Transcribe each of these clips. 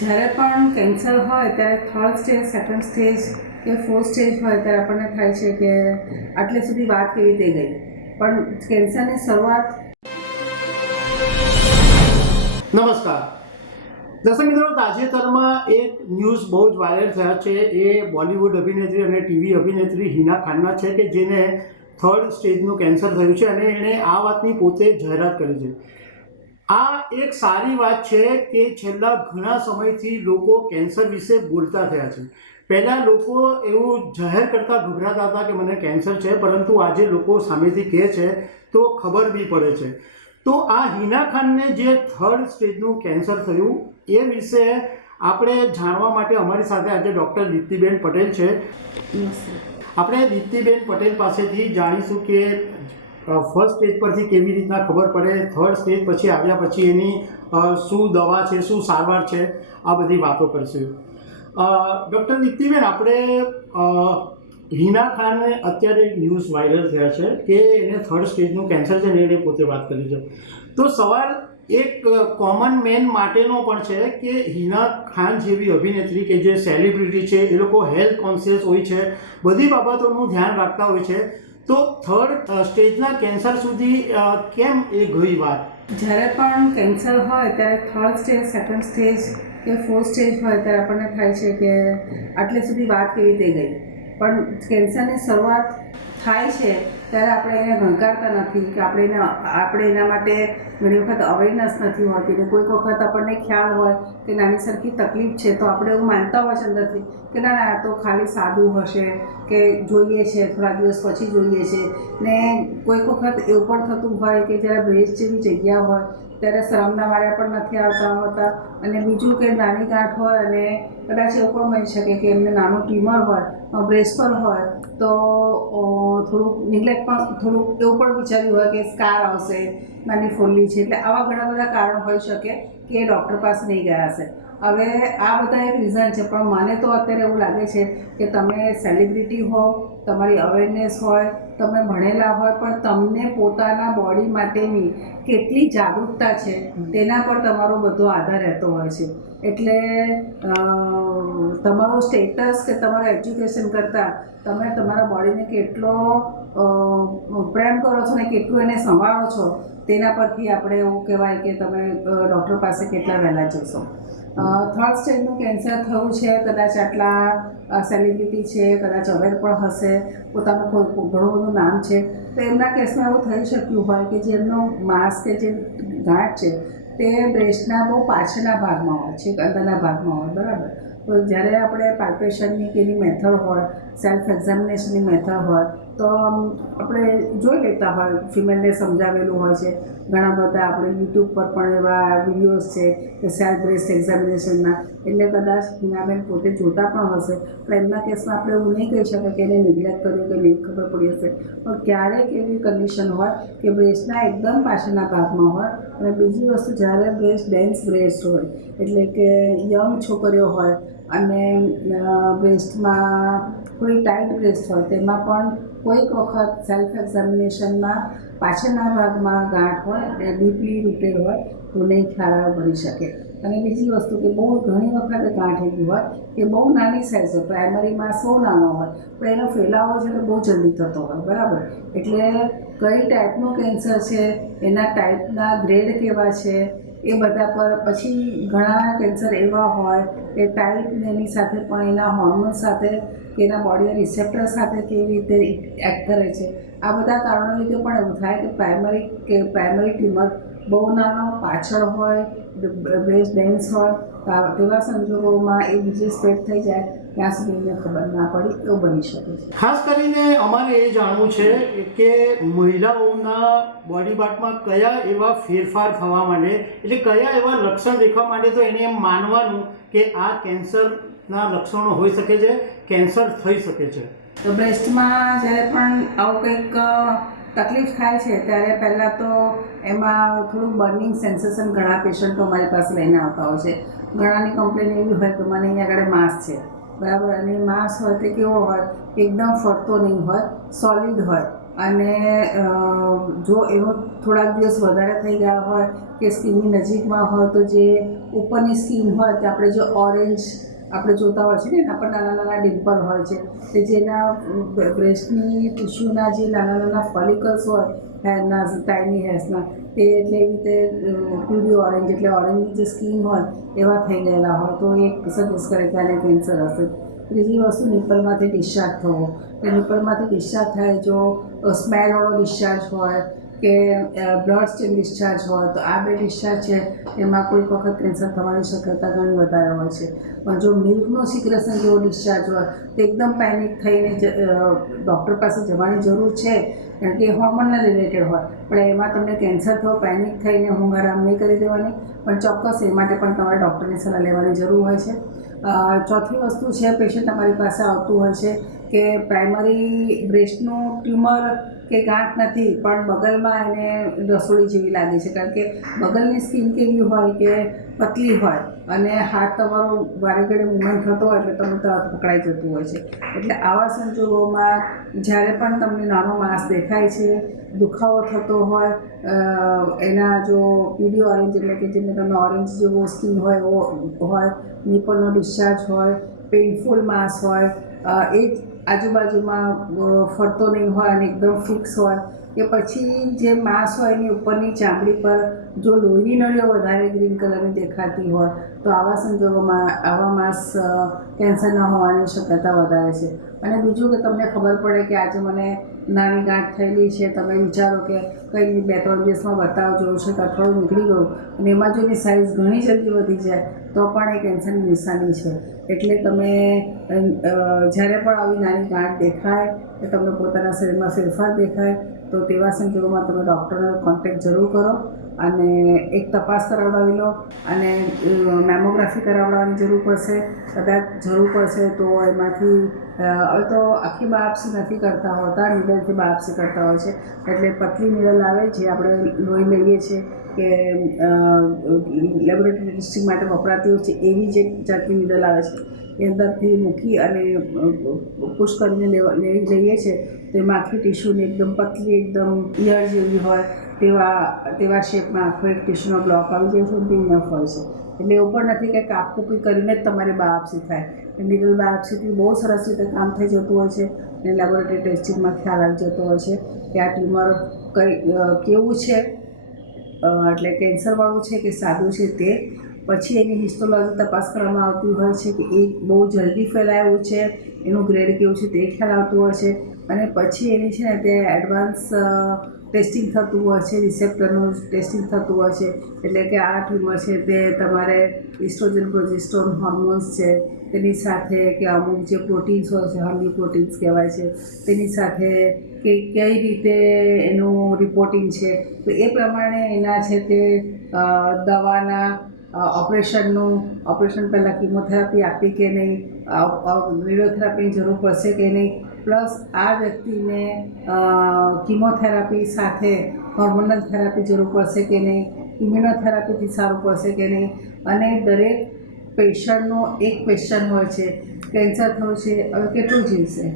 જ્યારે પણ કેન્સર હોય ત્યારે થર્ડ સ્ટેજ, સેકન્ડ સ્ટેજ કે ફોર્થ સ્ટેજ હોય ત્યારે આપણને થાય છે કે આટલે સુધી વાત કેવી રીતે ગઈ. પણ કેન્સરની શરૂઆત નમસ્કાર. દર્શક મિત્રો, તાજેતરમાં એક ન્યૂઝ બહુ જ વાયરલ થયા છે. એ બોલિવૂડ અભિનેત્રી અને ટીવી અભિનેત્રી હિના ખાનના છે કે જેને થર્ડ સ્ટેજનું કેન્સર થયું છે અને એણે આ વાતની પોતે જાહેરાત કરી છે. આ એક સારી વાત છે કે છેલ્લા ઘણા સમયથી લોકો કેન્સર વિશે બોલતા થયા છે. પહેલાં લોકો એવું જાહેર કરતાં ગભરાતા હતા કે મને કેન્સર છે પરંતુ આજે લોકો સામેથી કહે છે તો ખબર બી પડે છે. તો આ હિના ખાનને જે થર્ડ સ્ટેજનું કેન્સર થયું એ વિશે આપણે જાણવા માટે અમારી સાથે આજે ડૉક્ટર દીપ્તિબેન પટેલ છે. આપણે દીપ્તિબેન પટેલ પાસેથી જાણીશું કે ફર્સ્ટ સ્ટેજ પરથી કેવી રીતના ખબર પડે? થર્ડ સ્ટેજ પછી આવ્યા પછી એની શું દવા છે, શું સારવાર છે? આ બધી વાતો કરશું. ડૉક્ટર દીપ્તિબેન આપણે હિના ખાનને અત્યારે ન્યૂઝ વાયરલ થયા છે કે એને થર્ડ સ્ટેજનું કેન્સર છે ને એને પોતે વાત કરી છે. તો સવાલ એક કોમન મેન માટેનો પણ છે કે હિના ખાન જેવી અભિનેત્રી કે જે સેલિબ્રિટી છે, એ લોકો હેલ્થ કોન્શિયસ હોય છે, બધી બાબતોનું ધ્યાન રાખતા હોય છે. તો થર્ડ સ્ટેજના કેન્સર સુધી કેમ એ ગઈ વાત? જ્યારે પણ કેન્સર હોય, ત્યારે થર્ડ સ્ટેજ સેકન્ડ સ્ટેજ કે ફોર્થ સ્ટેજ હોય, ત્યારે આપણને થાય છે કે આટલે સુધી વાત કેવી રીતે ગઈ? પણ કેન્સરની શરૂઆત થાય છે, ત્યારે આપણે એને ગણકારતા નથી કે આપણે એને, આપણે એના માટે ઘણી વખત અવેરનેસ નથી હોતી ને કોઈક વખત આપણને ખ્યાલ હોય કે નાની સરખી તકલીફ છે, તો આપણે એવું માનતા હોય છે અંદરથી કે ના ના તો ખાલી સાદું હશે કે જોઈએ છે, થોડા દિવસ પછી જોઈએ છે. ને કોઈક વખત એવું પણ થતું હોય કે જ્યારે બ્રેસ જેવી જગ્યા હોય ત્યારે શરમના વાળા પણ નથી આવતા હોતા. અને બીજું કે નાની ગાંઠ હોય અને કદાચ એવું પણ બની શકે કે એમને નાનું ટ્યુમર હોય બ્રેસ પર હોય, તો થોડુંક નિગ્લેક્ટ પણ, થોડુંક એવું પણ વિચાર્યું હોય કે સ્કાર આવશે, નાની ફોલ્લી છે, એટલે આવા ઘણા બધા કારણ હોઈ શકે કે ડૉક્ટર પાસે નહીં ગયા હશે. હવે આ બધા એક રીઝન છે, પણ મને તો અત્યારે એવું લાગે છે કે તમે સેલિબ્રિટી હો, તમારી અવેરનેસ હોય તમે ભણેલા હોય પણ તમને પોતાના બોડી માટેની કેટલી જાગૃતતા છે તેના પર તમારો બધો આધાર રહેતો હોય છે. એટલે તમારું સ્ટેટસ કે તમારું એજ્યુકેશન કરતાં તમે તમારા બોડીને કેટલો પ્રેમ કરો છો ને કેટલું એને સંભાળો છો તેના પરથી આપણે એવું કહેવાય કે તમે ડૉક્ટર પાસે કેટલા વહેલા જશો. થર્ડ સ્ટેજનું કેન્સર થયું છે, કદાચ આટલા સેલિબ્રિટી છે, કદાચ અવેર પણ હશે, પોતાનું ઘણું બધું નામ છે, તો એમના કેસમાં એવું થઈ શક્યું હોય કે જેમનો માસ કે જે ગાંઠ છે, તે બ્રેસ્ટના બહુ પાછળના ભાગમાં હોય છે, અંદરના ભાગમાં હોય, બરાબર? તો જ્યારે આપણે પાલ્પેશનની કે એની મેથડ હોય સેલ્ફ એક્ઝામિનેશનની મેથડ હોય તો આપણે જોઈ લેતા હોય ફિમેલને સમજાવેલું હોય છે. ઘણા બધા આપણે યુટ્યુબ પર પણ એવા વિડીયોઝ છે કે સેલ્ફ બ્રેસ્ટ એક્ઝામિનેશનના એટલે કદાચ હિનાબેન પોતે જોતા પણ હશે. પણ એમના કેસમાં આપણે એવું નહીં કહી શકીએ કે એને નિગ્લેક્ટ કર્યું કે નહીં ખબર પડી હશે. પણ ક્યારેક એવી કન્ડિશન હોય કે બ્રેસ્ટના એકદમ પાછળના ભાગમાં હોય અને બીજી વસ્તુ જ્યારે બ્રેસ્ટ ડેન્સ બ્રેસ્ટ હોય, એટલે કે યંગ છોકરીઓ હોય અને બ્રેસ્ટમાં થોડી ટાઈટ બ્રેસ્ટ હોય, તેમાં પણ કોઈક વખત સેલ્ફ એક્ઝામિનેશનમાં પાછળના ભાગમાં ગાંઠ હોય એ ડીપલી રૂટેડ હોય, તો નહીં ખ્યાલ બની શકે. અને બીજી વસ્તુ કે બહુ ઘણી વખત ગાંઠ એવી હોય કે બહુ નાની સાઇઝ હોય પ્રાઇમરીમાં માસ નાનો હોય, પણ એનો ફેલાવો છે બહુ જલ્દી થતો હોય, બરાબર? એટલે કઈ ટાઈપનું કેન્સર છે, એના ટાઈપના ગ્રેડ કેવા છે એ બધા પર પછી ઘણા કેન્સર એવા હોય કે ટાઈપ એની સાથે પણ એના હોર્મોન સાથે કે એના બોડીના રિસેપ્ટર સાથે કેવી રીતે એક્ટ કરે છે. આ બધા કારણો લીધે પણ એવું થાય કે પ્રાઇમરી કે પ્રાઇમરી ટ્યુમર બહુ નાનો, પાછળ હોય બ્રેસ્ટ ડેન્સ હોય તેવા સંજોગોમાં એ બીજે સ્પ્રેડ થઈ જાય. ત્યાં સુધી ખબર ના પડી એવું બની શકે છે. ખાસ કરીને અમારે એ જાણવું છે કે મહિલાઓના બોડી પાર્ટમાં કયા એવા ફેરફાર થવા માંડે? એટલે કયા એવા લક્ષણ દેખવા માંડે તો એને એમ માનવાનું કે આ કેન્સરના લક્ષણો હોઈ શકે છે કેન્સર થઈ શકે છે. તો બ્રેસ્ટમાં જ્યારે પણ આવું કંઈક તકલીફ થાય છે ત્યારે પહેલાં તો એમાં થોડું બર્નિંગ સેન્સેશન ઘણા પેશન્ટો અમારી પાસે લઈને આવતા હોય છે. ઘણાની કમ્પ્લેન એવી હોય કે મને અહીંયા આગળ માસ છે. બરાબર? અને માસ હોય તે કેવો હોય? એકદમ ફરતો નહીં હોય સોલિડ હોય. અને જો એનો થોડાક દિવસ વધારે થઈ ગયા હોય કે સ્કિનની નજીકમાં હોય તો જે ઉપરની સ્કીન હોય તે આપણે જે ઓરેન્જ આપણે જોતા હોય છે ને, એના પર નાના નાના ડિમ્પલ હોય છે. કે જેના બ્રેસ્ટની ટિશ્યુના જે નાના નાના ફોલિકલ્સ હોય હેરના ટાઈની હેર્સના તે એટલે એવી રીતે પીળી ઓરેન્જ એટલે ઓરેન્જની જે સ્કીન હોય, એવા થઈ ગયેલા હોય, તો એ સજેસ્ટ કરે કે કેન્સર હશે. ત્રીજી વસ્તુ, નિપલમાંથી ડિસ્ચાર્જ થવો. કે નિપલમાંથી ડિસ્ચાર્જ થાય જો સ્મેલવાળો ડિસ્ચાર્જ હોય કે બ્લડ સ્ટેમ ડિસ્ચાર્જ હોય તો આ બે ડિસ્ચાર્જ છે, એમાં કોઈક વખત કેન્સર થવાની શક્યતા ઘણી વધારે હોય છે. પણ જો મિલ્કનો સિક્રેશન જેવો ડિસ્ચાર્જ હોય, તો એકદમ પેનિક થઈને ડૉક્ટર પાસે જવાની જરૂર છે, કારણ કે હોર્મોનના રિલેટેડ હોય. પણ એમાં તમને કેન્સર થયો પેનિક થઈને હું આરામ નહીં કરી દેવાની, પણ ચોક્કસ એ માટે પણ તમારે ડૉક્ટરની સલાહ લેવાની જરૂર હોય છે. ચોથી વસ્તુ છે પેશન્ટ તમારી પાસે આવતું હોય છે કે પ્રાઇમરી બ્રેસ્ટનું ટ્યુમર કે ગાંઠ નથી, પણ બગલમાં એને રસોડી જેવી લાગે છે. કારણ કે બગલની સ્કીન કેવી હોય કે પતલી હોય અને હાથ તમારો વારે ઘડે મૂવમેન્ટ થતો હોય એટલે તમને તરત પકડાઈ જતું હોય છે. એટલે આવા સંજોગોમાં જ્યારે પણ તમને નાનો માસ દેખાય છે, દુખાવો થતો હોય એના જો પીડીઓ ઓરેન્જ એટલે કે જેને તમે ઓરેન્જ જેવો સ્કીન હોય એવો હોય નિપલનો ડિસ્ચાર્જ હોય પેઇનફુલ માસ હોય એ આજુબાજુમાં ફરતો નહીં હોય અને એકદમ ફિક્સ હોય, કે પછી જે માંસ હોય એની ઉપરની ચામડી પર જો લોહીની નળીઓ વધારે ગ્રીન કલરની દેખાતી હોય, તો આવા સંજોગોમાં, આવા માંસ કેન્સર કેન્સરના હોવાની શક્યતા વધારે છે. અને બીજું કે તમને ખબર પડે કે આજે મને નાની ગાંઠ થયેલી છે, તમે વિચારો કે કંઈ બે ત્રણ દિવસમાં બતાવ જોયું છે કે અઠવાડિયું નીકળી ગયું. અને એમાં જો એની સાઇઝ ઘણી જલ્દી વધી જાય તો પણ એ કેન્સરની નિશાની છે. એટલે તમે જ્યારે પણ આવી નાની ગાંઠ દેખાય, કે તમને પોતાના શરીરમાં ફેરફાર દેખાય, તો તેવા સંજોગોમાં તમે ડૉક્ટરનો કોન્ટેક્ટ જરૂર કરો અને એક તપાસ કરાવડાવી લો અને મેમોગ્રાફી કરાવડાવવાની જરૂર પડશે. કદાચ જરૂર પડશે તો એમાંથી હવે તો આખી બાયોપ્સી નથી કરતા હોતા નીડલથી બાયોપ્સી કરતા હોય છે. એટલે પતલી નીડલ આવે, જે આપણે લોહી લઈએ છીએ કે લેબોરેટરી ટેસ્ટિંગ માટે વપરાતી હોય છે એવી જે જાતની નીડલ આવે છે. એ અંદરથી મૂકી અને પુશ કરીને લેવા, લેવી જઈએ છીએ તો એમાં આખી ટીશ્યુની એકદમ પતલી, એકદમ ઇયર જેવી હોય, તેવા તેવા શેપમાં આખો એક ટીશ્યુનો બ્લોક આવી જાય છે તે ઇનફ હોય છે. એટલે એવું પણ નથી કે કાપકૂપી કરીને જ તમારી બાયોપ્સી થાય. નીડલ બાયોપ્સીથી બહુ સરસ રીતે કામ થઈ જતું હોય છે અને લેબોરેટરી ટેસ્ટિંગમાં ખ્યાલ આવી જતો હોય છે કે આ ટ્યુમર કઈ કેવું છે એટલે કેન્સરવાળું છે કે સાદું છે તે, પછી એની હિસ્ટોલોજી તપાસ કરવામાં આવતી હોય છે કે એ બહુ જલ્દી ફેલાયું છે, એનું ગ્રેડ કેવું છે તે ખ્યાલ આવતું હોય છે, અને પછી એની છે ને તે એડવાન્સ ટેસ્ટિંગ થતું હોય છે, રિસેપ્ટરનું ટેસ્ટિંગ થતું હોય છે, એટલે કે આ ટ્યુમર છે તે તમારે ઇસ્ટ્રોજન પ્રોજેસ્ટ્રોન હોર્મોન્સ છે, તેની સાથે કે અમુક જે પ્રોટીન્સ હોય છે હર્ની પ્રોટીન્સ કહેવાય છે, તેની સાથે કે કઈ રીતે એનું રિપોર્ટિંગ છે, તો એ પ્રમાણે એના છે તે દવાના ઓપરેશનનું, ઓપરેશન પહેલાં કિમોથેરાપી આપી કે નહીં રેડિયોથેરાપીની જરૂર પડશે કે નહીં પ્લસ આ વ્યક્તિને કિમોથેરાપી સાથે, હોર્મોનલ થેરાપી જરૂર પડશે કે નહીં, ઇમ્યુનોથેરાપીથી સારું પડશે કે નહીં, અને દરેક પેશન્ટનો એક ક્વેશ્ચન હોય છે, કેન્સર થયું છે, હવે કેટલું જીવશે?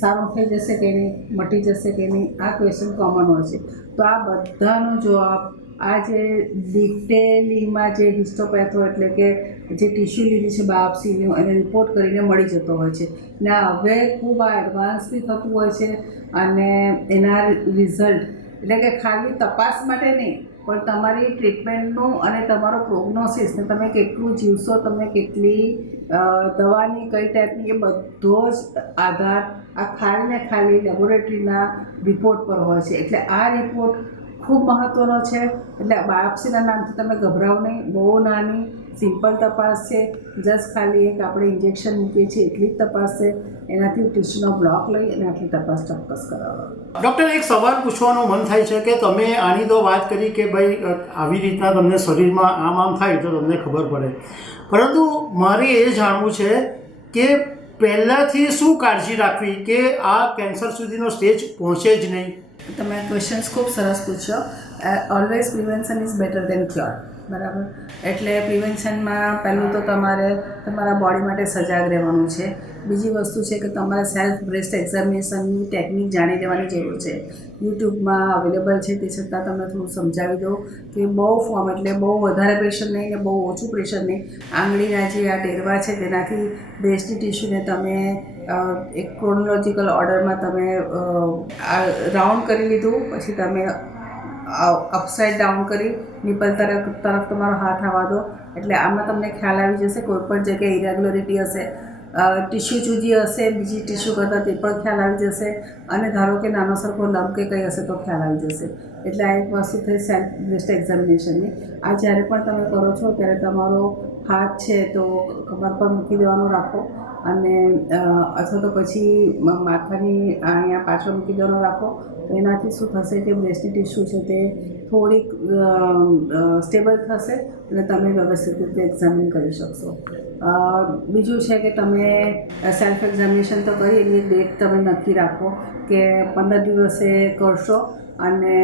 સારું થઈ જશે કે નહીં? મટી જશે કે નહીં? આ ક્વેશ્ચન કોમન હોય છે. તો આ બધાનો જવાબ આ જે ડિટેલિંગમાં જે હિસ્ટોપેથો એટલે કે જે ટિશ્યુ લીધી છે બાયોપ્સીનું, એને રિપોર્ટ કરીને મળી જતો હોય છે. ને હવે ખૂબ આ એડવાન્સથી થતું હોય છે અને એના રિઝલ્ટ એટલે કે ખાલી તપાસ માટે નહીં, પણ તમારી ટ્રીટમેન્ટનું અને તમારો પ્રોગ્નોસિસ ને તમે કેટલું જીવશો, તમે કેટલી દવાની કઈ ટાઈપની એ બધો જ આધાર આ ખાલી ને ખાલી લેબોરેટરીના રિપોર્ટ પર હોય છે. એટલે આ રિપોર્ટ ખૂબ મહત્ત્વનો છે. એટલે બાયોપ્સીના નામથી તમે ગભરાવો નહીં. બહુ નાની, સિમ્પલ તપાસ છે. જસ્ટ ખાલી એક આપણે ઇન્જેક્શન મૂકીએ છીએ, એટલી જ તપાસ છે. એનાથી ટીસ્યુનો બ્લોક લઈ અને આટલી તપાસ ચોક્કસ કરાવો. ડૉક્ટર, એક સવાલ પૂછવાનું મન થાય છે કે તમે આની તો વાત કરી કે ભાઈ આવી રીતના તમને શરીરમાં આમ આમ થાય તો તમને ખબર પડે. પરંતુ મારે એ જાણવું છે કે પહેલાંથી શું કાળજી રાખવી કે આ કેન્સર સુધીનો સ્ટેજ પહોંચે જ નહીં? તમે ક્વેશ્ચન્સ ખૂબ સરસ પૂછ્યો. Always prevention is better than cure બરાબર? એટલે પ્રિવેન્શનમાં પહેલું તો તમારે તમારા બોડી માટે સજાગ રહેવાનું છે. બીજી વસ્તુ છે કે તમારે સેલ્ફ બ્રેસ્ટ એક્ઝામિનેશનની ટેકનિક જાણી લેવાની જરૂર છે. યુટ્યુબમાં અવેલેબલ છે તે છતાં તમને થોડું સમજાવી દઉં કે બહુ ફોર્મ એટલે બહુ વધારે પ્રેશર નહીં ને બહુ ઓછું પ્રેશર નહીં. આંગળીના જે આ ટેરવા છે તેનાથી બ્રેસ્ટની ટિશ્યુને તમે એક ક્રોનોલોજીકલ ઓર્ડરમાં તમે રાઉન્ડ કરી લીધું, પછી તમે અપસાઇડ ડાઉન કરી નિપલ તરફ તરફ તમારો હાથ આવવા દો. એટલે આમાં તમને ખ્યાલ આવી જશે, કોઈ પણ જગ્યાએ ઇરેગ્યુલરિટી હશે. ટીશ્યુ ચૂજી હશે, બીજી ટીશ્યુ કરતાં તે પણ ખ્યાલ આવી જશે. અને ધારો કે નાનો સરખો લંબ કે કંઈ હશે તો ખ્યાલ આવી જશે. એટલે આ એક વસ્તુ થઈ સેલ્ફ બેસ્ટ એક્ઝામિનેશનની. આ જ્યારે પણ તમે કરો છો, ત્યારે તમારો હાથ છે તો કમર પર મૂકી દેવાનો રાખો. અને અથવા તો પછી માથાની અહીંયા પાછળ મૂકી દેવાનો રાખો, તો એનાથી શું થશે કે બ્રેસ્ટની ટીસ્યુ છે તે થોડીક સ્ટેબલ થશે અને તમે વ્યવસ્થિત રીતે એક્ઝામિન કરી શકશો. બીજું છે કે તમે સેલ્ફ એક્ઝામિનેશન તો કરી, એની ડેટ તમે નક્કી રાખો કે પંદર દિવસે કરશો અને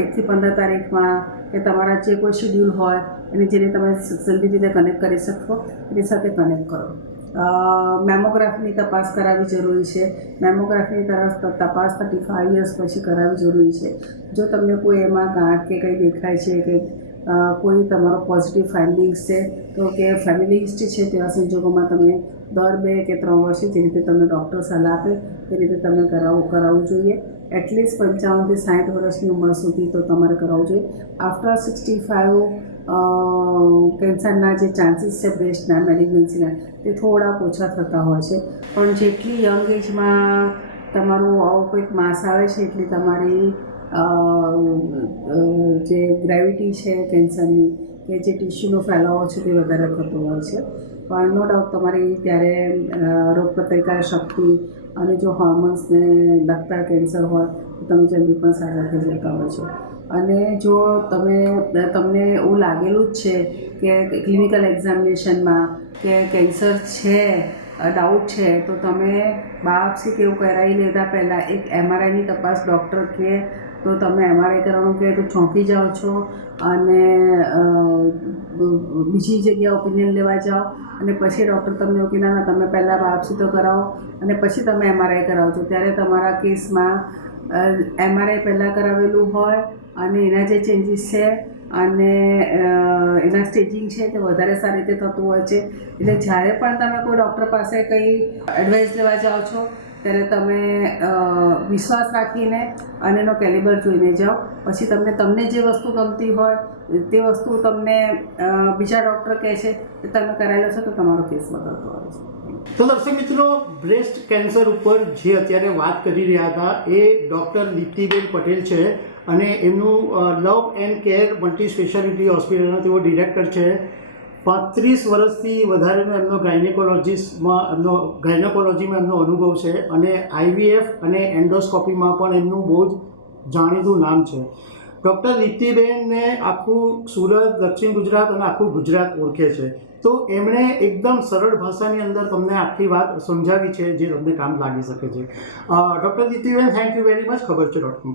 એકથી પંદર તારીખમાં કે તમારા જે કોઈ શેડ્યુલ હોય અને જેને તમે જલ્દી રીતે કનેક્ટ કરી શકો એની સાથે કનેક્ટ કરો. મેમોગ્રાફીની તપાસ કરાવવી જરૂરી છે. મેમોગ્રાફીની તપાસ થર્ટી ફાઇવ યર્સ પછી કરાવવી જરૂરી છે. જો તમને કોઈ એમાં ગાંઠ કે કંઈ દેખાય છે કે કોઈ તમારો પોઝિટિવ ફાઇન્ડિંગ્સ છે, તો કે ફેમિલી છે તેવા સંજોગોમાં તમે દર બે કે ત્રણ વર્ષે જે રીતે તમને ડૉક્ટર સલાહ આપે તે રીતે તમે કરાવવું કરાવવું જોઈએ. એટલીસ્ટ પંચાવનથી સાઠ વર્ષની ઉંમર સુધી તો તમારે કરાવવું જોઈએ. આફ્ટર સિક્સટી ફાઇવ કેન્સરના જે ચાન્સીસ છે બ્રેસ્ટના મેલિગ્નન્સીના તે થોડાક ઓછા થતા હોય છે. પણ જેટલી યંગ એજમાં તમારું આવું કંઈક માસ આવે છે, એટલી તમારી જે ગ્રેવિટી છે કેન્સરની, કે જે ટિશ્યુનો ફેલાવો છે તે વધારે થતો હોય છે. પણ નો ડાઉટ, તમારી ત્યારે રોગપ્રતિકાર શક્તિ અને જો હોર્મોન્સને લગતા કેન્સર હોય, તો તમે જલ્દી પણ સારા થઈ જતા હોય છે. અને જો તમે, તમને એવું લાગેલું જ છે કે ક્લિનિકલ એક્ઝામિનેશનમાં કે કેન્સર છે ડાઉટ છે, તો તમે બાયોપ્સી કે એવું કરાવી લેતા પહેલાં એક એમઆરઆઈની તપાસ ડૉક્ટર કહે તો તમે એમઆરઆઈ કરવાનું કહે તો ચોંકી જાઓ છો અને બીજી જગ્યાએ ઓપિનિયન લેવા જાઓ અને પછી ડૉક્ટર તમને એવું કે તમે પહેલાં બાયોપ્સી તો કરાવો અને પછી તમે એમઆરઆઈ કરાવો છો. ત્યારે તમારા કેસમાં એમઆરઆઈ પહેલાં કરાવેલું હોય અને એના જે ચેન્જીસ છે અને એના સ્ટેજિંગ છે તે વધારે સારી રીતે થતું હોય છે. એટલે જ્યારે પણ તમે કોઈ ડૉક્ટર પાસે કંઈ એડવાઇસ લેવા જાઓ છો ત્યારે તમે વિશ્વાસ રાખીને અને એનો કેલિબર જોઈને જાઓ. પછી તમને તમને જે વસ્તુ ગમતી હોય, તે વસ્તુ તમને બીજા ડૉક્ટર કહે છે કે તમે કરાયેલો છો તો તમારો કેસ બદલતો હોય છે. તો દર્શક મિત્રો બ્રેસ્ટ કેન્સર ઉપર જે અત્યારે વાત કરી રહ્યા હતા, એ ડૉક્ટર દીપ્તિબેન પટેલ છે અને એમનું love and care multi speciality હોસ્પિટલના તેઓ ડિરેક્ટર છે. પાંત્રીસ વર્ષથી વધારેનો એમનો ગાયનેકોલોજીસ્ટમાં એમનો ગાયનેકોલોજીમાં એમનો અનુભવ છે અને આઈવીએફ અને એન્ડોસ્કોપીમાં પણ એમનું બહુ જ જાણીતું નામ છે. ડૉક્ટર રીતિબેનને આખું સુરત, દક્ષિણ ગુજરાત અને આખું ગુજરાત ઓળખે છે. તો એમણે એકદમ સરળ ભાષાની અંદર તમને આખી વાત સમજાવી છે, જે તમને કામ લાગી શકે છે. Doctor Diptiben thank you very much ખબર છે ડૉક્ટર